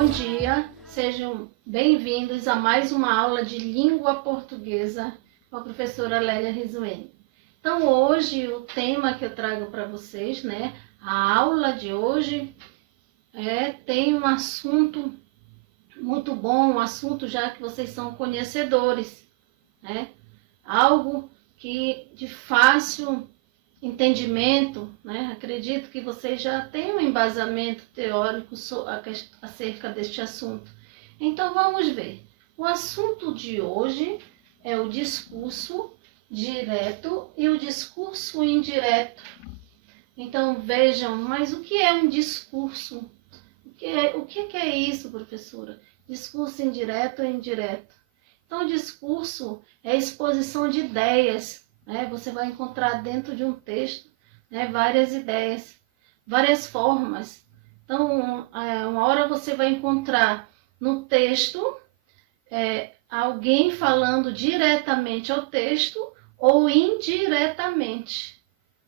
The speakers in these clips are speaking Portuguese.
Bom dia, sejam bem-vindos a mais uma aula de língua portuguesa com a professora Lélia Risuene. Então hoje o tema que eu trago para vocês, a aula de hoje tem um assunto muito bom, um assunto já que vocês são conhecedores, algo que de fácil entendimento, Acredito que vocês já têm um embasamento teórico acerca deste assunto. Então vamos ver. O assunto de hoje é o discurso direto e o discurso indireto. Então vejam, mas o que é um discurso? O que é isso, professora? Discurso indireto ou indireto? Então, o discurso é a exposição de ideias. Você vai encontrar dentro de um texto várias ideias, várias formas. Então, uma hora você vai encontrar no texto alguém falando diretamente ao texto ou indiretamente.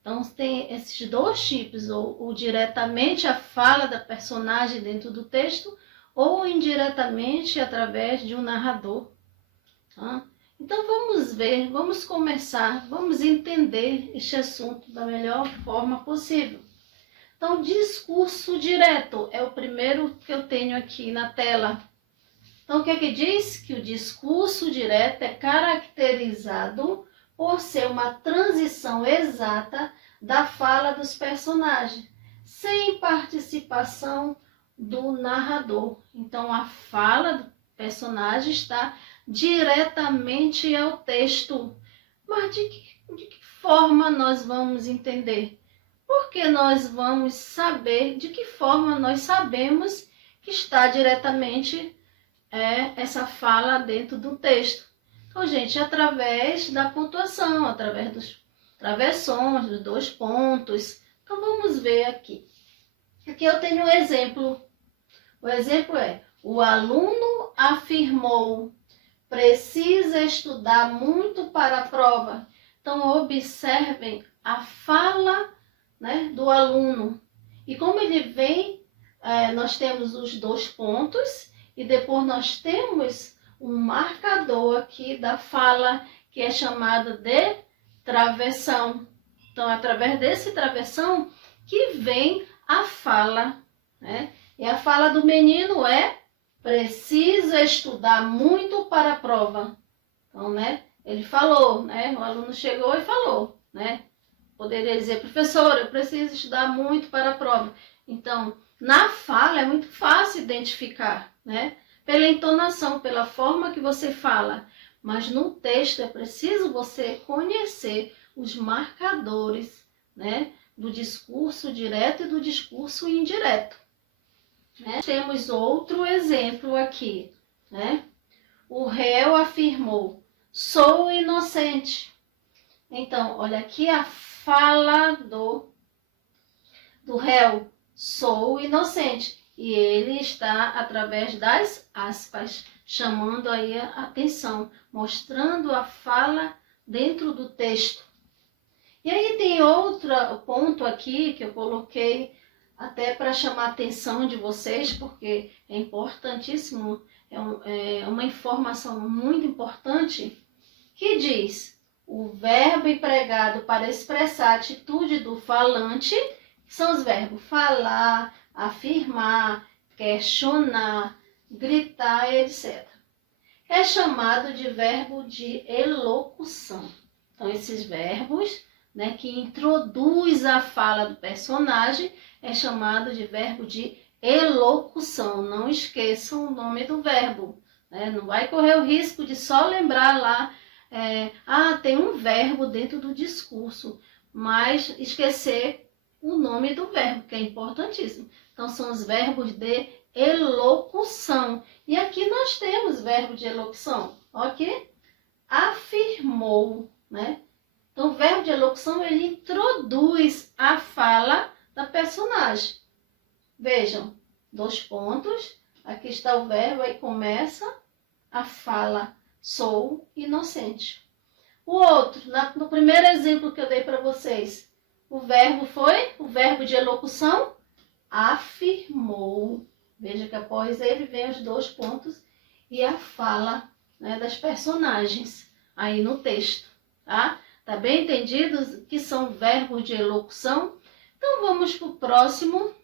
Então, tem esses dois tipos, ou diretamente a fala da personagem dentro do texto, ou indiretamente através de um narrador. Então, vamos ver, vamos começar, vamos entender este assunto da melhor forma possível. Então, discurso direto é o primeiro que eu tenho aqui na tela. Então, o que é que diz? Que o discurso direto é caracterizado por ser uma transição exata da fala dos personagens, sem participação do narrador. Então, a fala do personagem está diretamente ao texto. Mas de que forma nós vamos entender? Porque nós vamos saber de que forma nós sabemos que está diretamente essa fala dentro do texto. Então, gente, através da pontuação, através dos travessões, dos dois pontos. Então, vamos ver aqui. Aqui eu tenho um exemplo. O exemplo é: o aluno afirmou, precisa estudar muito para a prova. Então, observem a fala do aluno. E como ele vem, nós temos os dois pontos e depois nós temos um marcador aqui da fala, que é chamado de travessão. Então, através desse travessão que vem a fala. E a fala do menino é: precisa estudar muito para a prova. Então, ele falou, o aluno chegou e falou, Poderia dizer: professor, eu preciso estudar muito para a prova. Então, na fala é muito fácil identificar, pela entonação, pela forma que você fala. Mas no texto é preciso você conhecer os marcadores, do discurso direto e do discurso indireto. Temos outro exemplo aqui, O réu afirmou: sou inocente. Então, olha aqui a fala do réu: sou inocente. E ele está através das aspas, chamando aí a atenção, mostrando a fala dentro do texto. E aí tem outro ponto aqui que eu coloquei até para chamar a atenção de vocês, porque é importantíssimo, é uma informação muito importante, que diz: o verbo empregado para expressar a atitude do falante, que são os verbos falar, afirmar, questionar, gritar, etc. É chamado de verbo de elocução. Então, esses verbos, que introduz a fala do personagem, é chamado de verbo de elocução. Não esqueçam o nome do verbo. Não vai correr o risco de só lembrar lá, tem um verbo dentro do discurso, mas esquecer o nome do verbo, que é importantíssimo. Então, são os verbos de elocução. E aqui nós temos verbo de elocução. Ok? Afirmou, Então, o verbo de elocução, ele introduz a fala da personagem. Vejam, dois pontos. Aqui está o verbo, aí começa a fala: sou inocente. O outro, no primeiro exemplo que eu dei para vocês, o verbo foi o verbo de elocução: afirmou. Veja que após ele vem os dois pontos e a fala, né, das personagens aí no texto, tá? Tá bem entendido que são verbos de elocução? Então vamos para o próximo,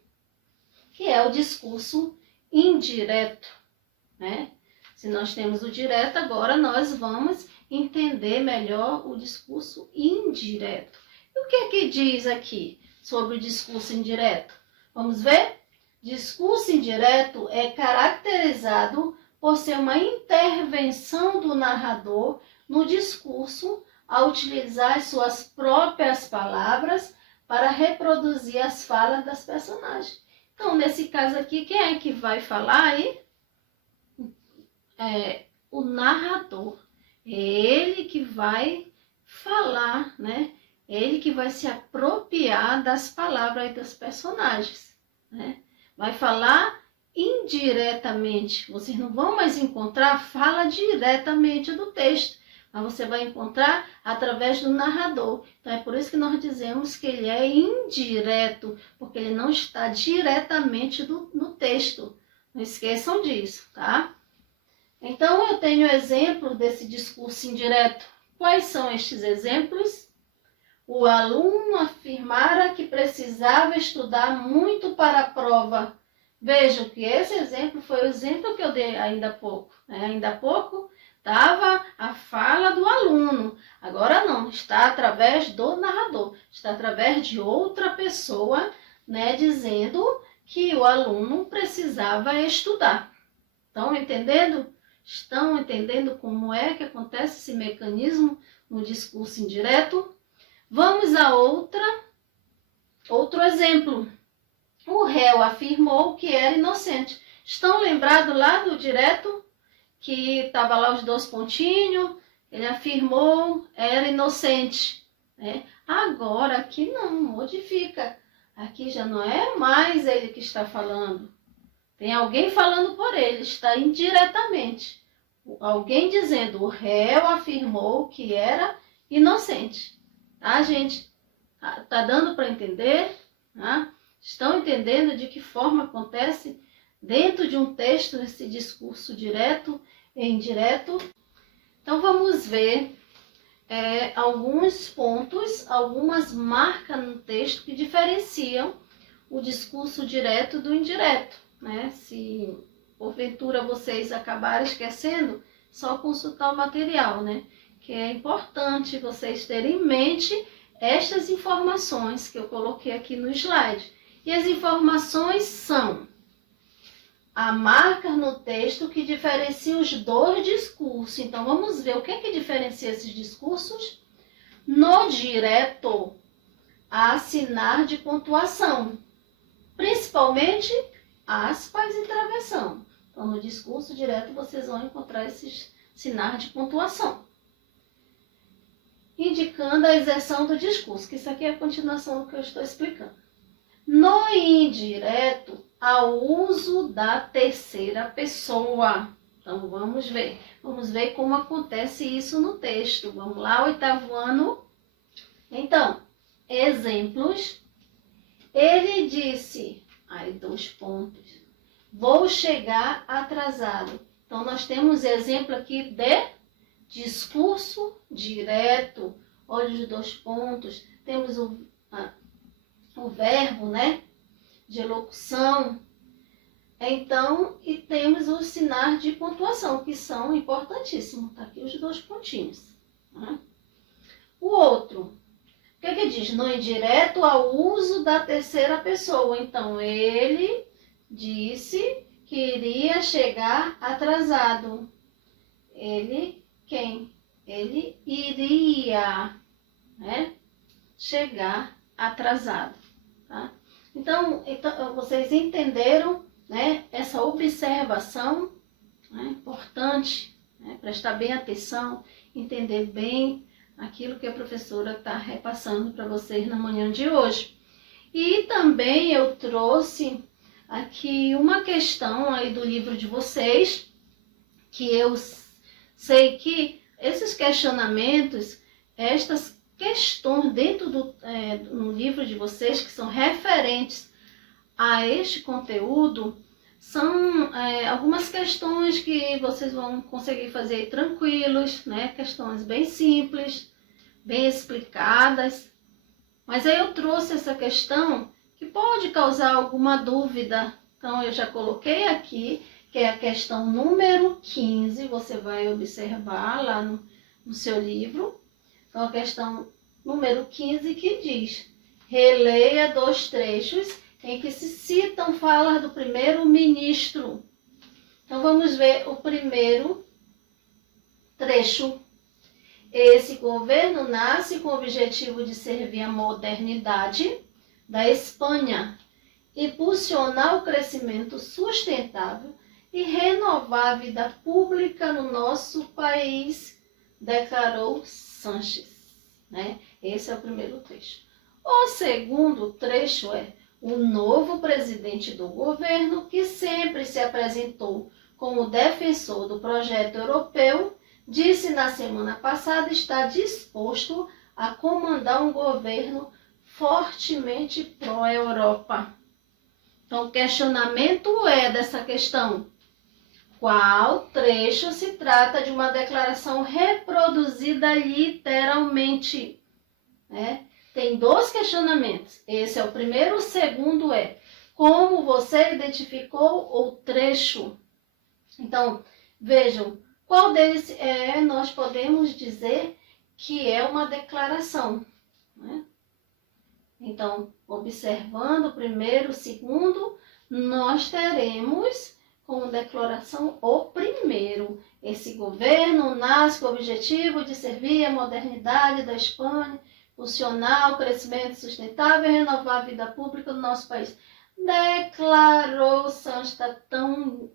que é o discurso indireto, né? Se nós temos o direto, agora nós vamos entender melhor o discurso indireto. E o que é que diz aqui sobre o discurso indireto? Vamos ver? Discurso indireto é caracterizado por ser uma intervenção do narrador no discurso ao utilizar as suas próprias palavras para reproduzir as falas das personagens. Então, nesse caso aqui, quem é que vai falar aí? O narrador. É ele que vai falar, né? Ele que vai se apropriar das palavras das personagens, né? Vai falar indiretamente. Vocês não vão mais encontrar fala diretamente do texto, mas você vai encontrar através do narrador. Então é por isso que nós dizemos que ele é indireto, porque ele não está diretamente no texto. Não esqueçam disso, tá? Então eu tenho exemplo desse discurso indireto. Quais são estes exemplos? O aluno afirmara que precisava estudar muito para a prova. Vejam que esse exemplo foi o exemplo que eu dei ainda há pouco. Ainda há pouco estava a fala do aluno. Agora não, está através do narrador. Está através de outra pessoa, né, dizendo que o aluno precisava estudar. Estão entendendo? Estão entendendo como é que acontece esse mecanismo no discurso indireto? Vamos a outro exemplo. O réu afirmou que era inocente. Estão lembrados lá do direto? Que estava lá os dois pontinhos, ele afirmou, era inocente. Né? Agora aqui não, modifica. Aqui já não é mais ele que está falando. Tem alguém falando por ele, está indiretamente. Alguém dizendo, o réu afirmou que era inocente. Tá, gente? Tá dando para entender? Tá? Estão entendendo de que forma acontece dentro de um texto esse discurso direto e indireto? Então vamos ver alguns pontos, algumas marcas no texto que diferenciam o discurso direto do indireto. Né? Se porventura vocês acabarem esquecendo, só consultar o material, né? Que é importante vocês terem em mente estas informações que eu coloquei aqui no slide. E as informações são a marca no texto que diferencia os dois discursos. Então, vamos ver o que é que diferencia esses discursos. No direto, há sinal de pontuação, principalmente aspas e travessão. Então, no discurso direto, vocês vão encontrar esses sinais de pontuação, indicando a exerção do discurso, que isso aqui é a continuação do que eu estou explicando. No indireto, há o uso da terceira pessoa. Então, vamos ver como acontece isso no texto. Vamos lá, 8º ano. Então, exemplos. Ele disse, aí 2 pontos, vou chegar atrasado. Então, nós temos exemplo aqui de discurso direto. Olha os 2 pontos. Temos o verbo, né, de elocução. Então, e temos os sinais de pontuação, que são importantíssimos. Tá aqui os 2 pontinhos. Né? O outro, o que que diz? No indireto, ao uso da terceira pessoa. Então, ele disse que iria chegar atrasado. Ele, quem? Ele iria, né, chegar atrasado. Tá? Então, vocês entenderam, né, essa observação, né, importante, né, prestar bem atenção, entender bem aquilo que a professora está repassando para vocês na manhã de hoje. E também eu trouxe aqui uma questão aí do livro de vocês, que eu sei que esses questionamentos, estas questões dentro no livro de vocês, que são referentes a este conteúdo, São algumas questões que vocês vão conseguir fazer aí tranquilos, né? Questões bem simples, bem explicadas. Mas aí eu trouxe essa questão que pode causar alguma dúvida. Então, eu já coloquei aqui, que é a questão número 15. Você vai observar lá no seu livro. Então, a questão número 15 que diz: releia 2 trechos em que se citam falas do primeiro-ministro. Então, vamos ver o primeiro trecho. Esse governo nasce com o objetivo de servir a modernidade da Espanha, impulsionar o crescimento sustentável e renovar a vida pública no nosso país, declarou Sanches. Né? Esse é o primeiro trecho. O segundo trecho é: o novo presidente do governo, que sempre se apresentou como defensor do projeto europeu, disse na semana passada estar disposto a comandar um governo fortemente pró-Europa. Então, o questionamento dessa questão: qual trecho se trata de uma declaração reproduzida literalmente? Tem 2 questionamentos. Esse é o primeiro. O segundo é: como você identificou o trecho? Então, vejam, qual deles nós podemos dizer que é uma declaração? Né? Então, observando o primeiro, o segundo, nós teremos como declaração o primeiro. Esse governo nasce com o objetivo de servir a modernidade da Espanha, impulsionar o crescimento sustentável e renovar a vida pública do nosso país. Declarou Sanches, está tão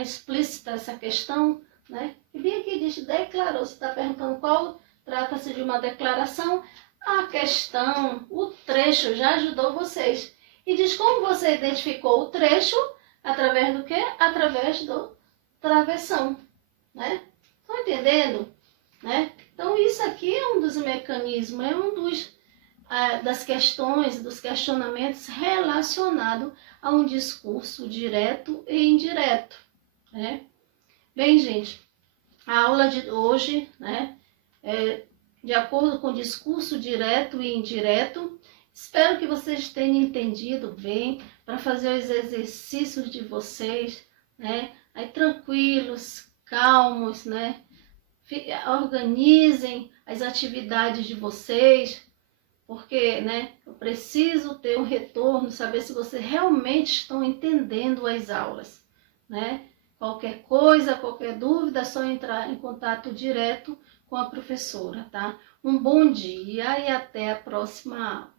explícita essa questão, né? E bem aqui diz declarou. Você está perguntando qual trata-se de uma declaração? A questão, o trecho já ajudou vocês. E diz como você identificou o trecho, através do quê? Através do travessão, né? Estão entendendo? Né? Então, isso aqui é um dos mecanismos, é um das questões, dos questionamentos relacionados a um discurso direto e indireto. Né? Bem, gente, a aula de hoje, né, é de acordo com o discurso direto e indireto. Espero que vocês tenham entendido bem, para fazer os exercícios de vocês, né, aí tranquilos, calmos, né, organizem as atividades de vocês, porque, né, eu preciso ter um retorno, saber se vocês realmente estão entendendo as aulas, né. Qualquer coisa, qualquer dúvida, é só entrar em contato direto com a professora, tá? Um bom dia e até a próxima aula.